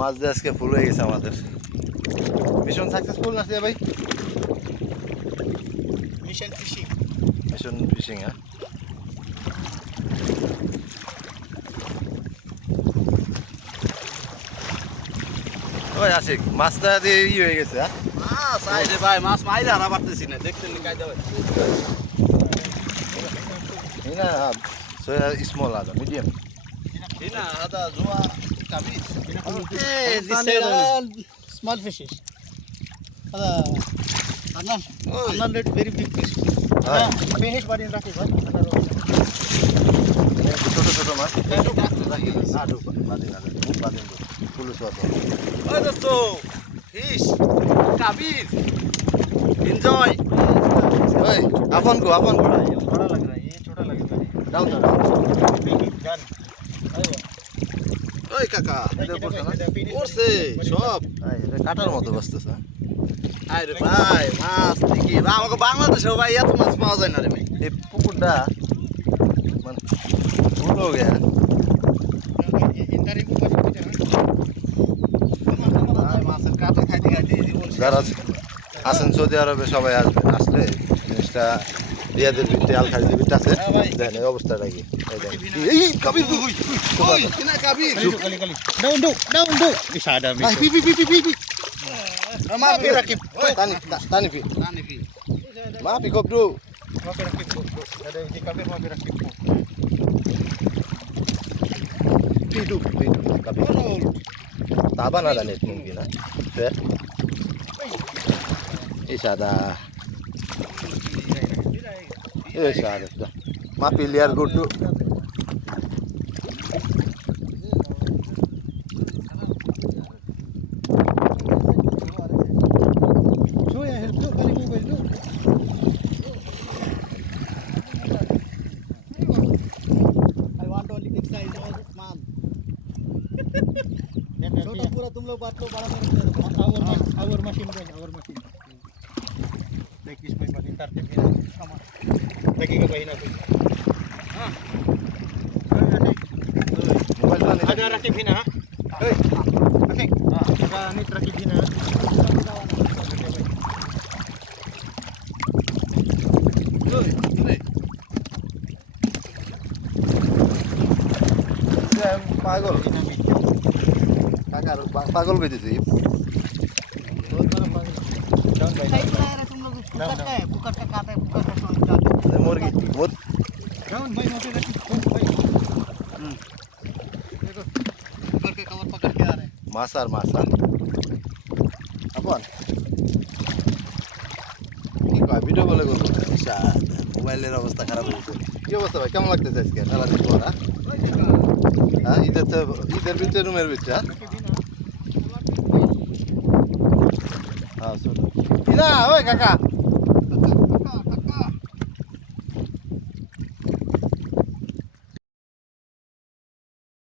মাছ দিয়ে আজকে ফুল হয়ে গেছে আমাদের। মিশন সাকসেসফুল না ভাই? মিশন ফিশিং, হ্যাঁ। ওই আশিক, মাছটা দিয়ে হয়ে গেছে, হ্যাঁ? ভাই মাছ মাইরে হারা পারতেছি না, দেখতে কায়দা ভাই। না soya small ada medium. Hina ada dua kamis. This is all small fishes. Another very big fish. Finish body in rakhi bhai. ছোট ছোট মাছ আরো বাদিন পুলিশ আছে। ওই দোস্ত ফিশ কাবির এনজয়। ওই আপন কো बड़ा लग रहा है ये, छोटा लग रहा है। ডাউন দাও Gun. ওই কাকা করছে সব। এটা কাটার মতো বসতেছে। আরে ভাই মাছ দেখি আমাকে বাংলাদেশে ভাই এত মাছ পাওয়া যায় না রে ভাই। এই পুকুরটা মানে ফুল হয়ে গেছে। মাছের কাটা খাইতে খাইতে জীবন যারা আছেন সৌদি আরবে সবাই আসবেন, আসলে জিনিসটা রিয়াদের ভিতরে আল খারিজের ভিতরে আছে, দেখেন এই অবস্থাটা কি। এই কবির ওই কিনা কাবির Down do. Bisa ada পি মাপি রাখি টানি পি নানি পি মাপি কবডু Mampir rakip bu. Ada uji kafir mampir rakip bu. পিডু কবি taba na net mungkin ah fair isada isada mapi liar gudu So ya help you kali mobile do. I want only big size or small. छोटा पूरा तुम लोग बात लो, बड़ा मेरे our machine guys, our machine. देख इसमें बनी तरते भी सामान लगेगा भाई ना कोई। हां mobile na ada rakip hina ha. Hey okay ada ni rakip hina. পাগল কাকার পাগল কইতেছি Down by सही बोला यार तुम लोग पुकर का काटा है पुकर का शॉट जाते মুরগি মুদ down भाई मोटे rakip भाई। देखो पुकर के कवर पकड़ के आ रहे हैं মাছ আর আপন কি কয় ভিডিও কলে করবো মোবাইলের অবস্থা খারাপ হয়েছে। কি অবস্থা ভাই, কেমন লাগতেছে আজকে সারাদিন পর? হ্যাঁ ঈদের ভিতরে রুমের ভিতরে হ্যাঁ ওই কাকা